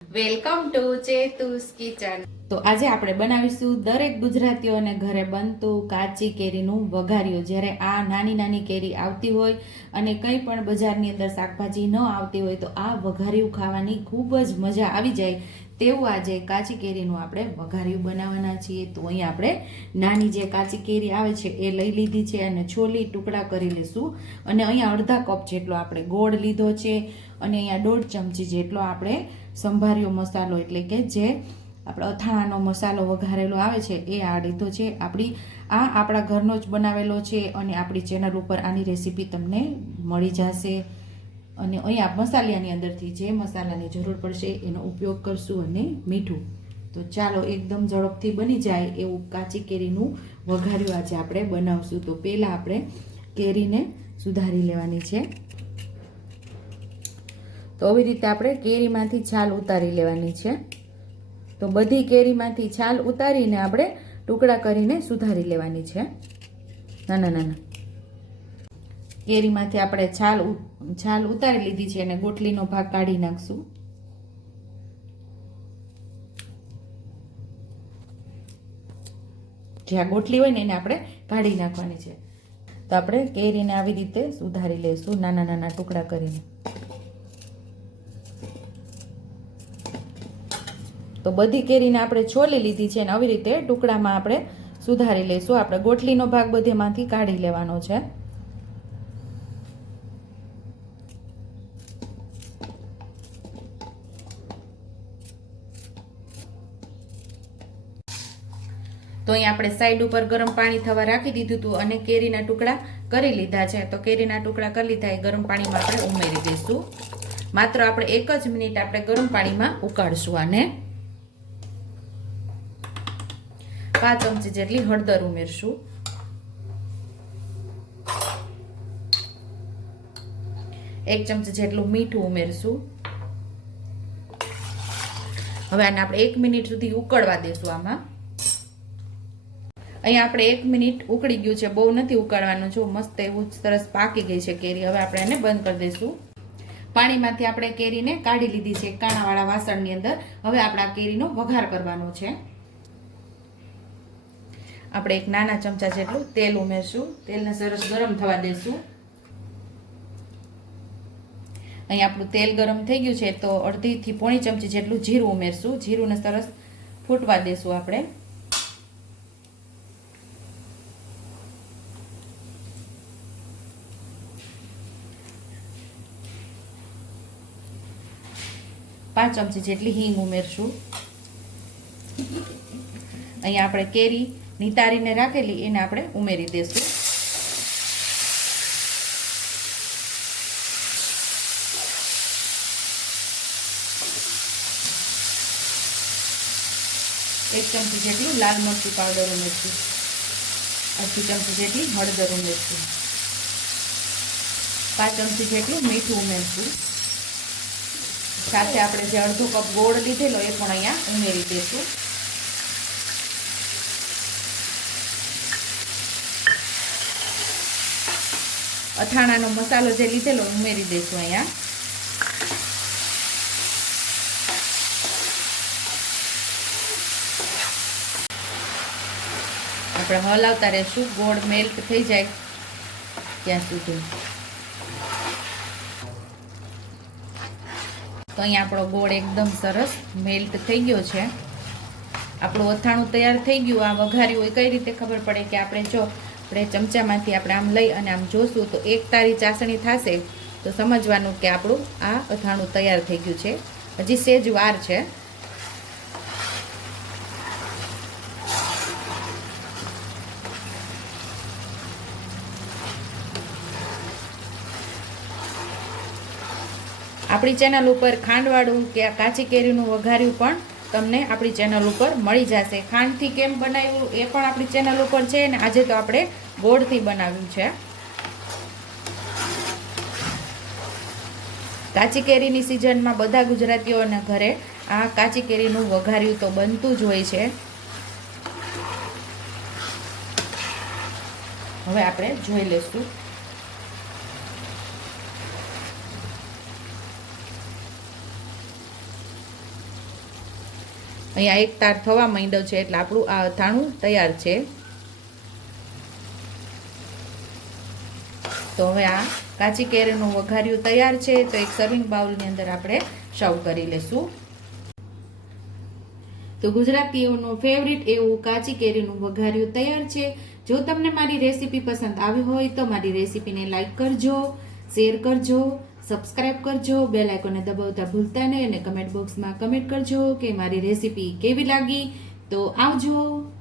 Welcome to ચેતુસ kitchen. તો આજે આપણે બનાવીશું દરેક ગુજરાતીઓને ઘરે બનતું કાચી કેરીનું વઘાર્યું. જ્યારે આ નાની નાની કેરી આવતી હોય અને કંઈ પણ બજારની અંદર શાકભાજી ન આવતી હોય તો આ વઘાર્યું ખાવાની ખૂબ જ મજા આવી જાય. તેવું આજે કાચી કેરીનું આપણે વઘાર્યું બનાવવાના છીએ. તો અહીં આપણે નાની જે કાચી કેરી આવે છે એ લઈ લીધી છે અને છોલી ટુકડા કરી લઈશું. અને અહીંયા અડધા કપ જેટલો આપણે ગોળ લીધો છે અને અહીંયા દોઢ ચમચી જેટલો આપણે સંભાર્યો મસાલો એટલે કે જે આપણે અથાણાનો મસાલો વઘારેલો આવે છે, એ આ લીધો છે. આપણી, આ આપણા ઘરનો જ બનાવેલો છે અને આપણી ચેનલ ઉપર આની રેસીપી તમને મળી જશે. અને અહીંયા મસાલિયાની અંદરથી જે મસાલાની જરૂર પડશે એનો ઉપયોગ કરશું અને મીઠું. તો ચાલો એકદમ ઝડપથી બની જાય એવું કાચી કેરીનું વઘાર્યું આજે આપણે બનાવશું. તો પહેલાં આપણે કેરીને સુધારી લેવાની છે. તો આવી રીતે આપણે કેરીમાંથી છાલ ઉતારી લેવાની છે. તો બધી કેરીમાંથી છાલ ઉતારીને આપણે ટુકડા કરીને સુધારી લેવાની છે. નાના નાના કેરીમાંથી આપણે છાલ છાલ ઉતારી લીધી છે અને ગોટલીનો ભાગ કાઢી નાખશું. જે આ ગોટલી હોય ને એને આપણે કાઢી નાખવાની છે. તો આપણે કેરીને આવી રીતે સુધારી લઈશું નાના નાના ટુકડા કરીને. તો બધી કેરીને આપણે છોલી લીધી છે અને આવી રીતે ટુકડામાં આપણે સુધારી લઈશું. આપણે ગોટલીનો ભાગ બધેમાંથી કાઢી લેવાનો છે. તો અહીં આપણે સાઈડ ઉપર ગરમ પાણી થવા રાખી દીધું હતું અને કેરીના ટુકડા કરી લીધા છે. તો કેરીના ટુકડા કરી લીધા એ ગરમ પાણીમાં આપણે ઉમેરી દઈશું. માત્ર આપણે એક જ મિનિટ આપણે ગરમ પાણીમાં ઉકાળશું આને. પાંચ ચમચી જેટલી હળદર ઉમેરશું. એક ચમચી જેટલું મીઠું ઉમેરશું. હવે આને આપણે એક મિનિટ સુધી ઉકળવા દેશું આમાં. અહીંયા આપણે એક મિનિટ ઉકળી ગયું છે, બહુ નથી ઉકાળવાનું. જો મસ્ત એવું સરસ પાકી ગઈ છે કેરી, હવે આપણે એને બંધ કરી દઈશું પાણીમાંથી આપણે કેરીને કાઢી લીધી છે, કાણાવાળા વાસણની અંદર. હવે આપણે આ કેરીનો વઘાર કરવાનો છે. આપણે એક નાના ચમચા જેટલું તેલ ઉમેરશું. તેલને સરસ ગરમ થવા દેશું. અહીં આપણું તેલ ગરમ થઈ ગયું છે, તો અડધીથી પોણી ચમચી જેટલું જીરું ઉમેરશું. જીરુંને સરસ ફૂટવા દેશું આપણે. પાંચ ચમચી જેટલી હિંગ ઉમેરશું. અહીંયા આપણે કેરી નિતારીને રાખેલી એને આપણે ઉમેરી દઈશું એક ચમચી જેટલું લાલ મરચું પાવડર ઉમેરશું. અડધી ચમચી જેટલી હળદર ઉમેરશું. પાંચ ચમચી જેટલું મીઠું ઉમેરશું. સાથે આપણે જે અડધો કપ ગોળ લીધેલો એ પણ અહીંયા ઉમેરી દઈશું અથાણાનો મસાલો જે લીધેલો ઉમેરી દઈશું અહીંયા. આપણે હલાવતા રહેશું. ગોળ મેલ્ટ થઈ જાય ત્યાં સુધી. તો અહીંયા આપણો ગોળ એકદમ સરસ મેલ્ટ થઈ ગયો છે. આપણું અથાણું તૈયાર થઈ ગયું. આ વઘાર્યું એ કઈ રીતે ખબર પડે કે આપણે જો આપણે ચમચામાંથી આપણે આમ લઈ અને આમ જોશું તો એક તારી ચાસણી થશે, તો સમજવાનું કે આપણું આ અથાણું તૈયાર થઈ ગયું છે. હજી સેજ વાર છે. આપણી ચેનલ ઉપર ખાંડવાળું કે કાચી કેરીનું વઘાર્યું પણ તમને આપણી ચેનલ ઉપર મળી જશે. ખાંડથી કેમ બનાવ્યું એ પણ આપણી ચેનલ ઉપર છે અને આજે તો આપણે ગોળથી બનાવ્યું છે. કાચી કેરીની સિઝનમાં બધા ગુજરાતીઓના ઘરે આ કાચી કેરીનું વઘાર્યું તો બનતું જ હોય છે. હવે આપણે જોઈ લઈશું અહીંયા એક તાર થવા માંડ્યો છે એટલે આપણું આ અથાણું તૈયાર છે. તો હવે આ કાચી કેરીનું વઘાર્યું તૈયાર છે, તો એક સર્વિંગ બાઉલની અંદર આપણે સર્વ કરી લેશું. તો ગુજરાતીઓનું ફેવરિટ એવું કાચી કેરીનું વઘાર્યું તૈયાર છે. જો તમને મારી રેસીપી પસંદ આવી હોય તો મારી રેસીપીને લાઇક કરજો શેર કરજો. સબસ્ક્રાઇબ કરજો, બેલ આઇકોને દબાવતા ભૂલતા નહીં અને કમેન્ટ બોક્સમાં કમેન્ટ કરજો કે મારી રેસીપી કેવી લાગી. તો આવજો.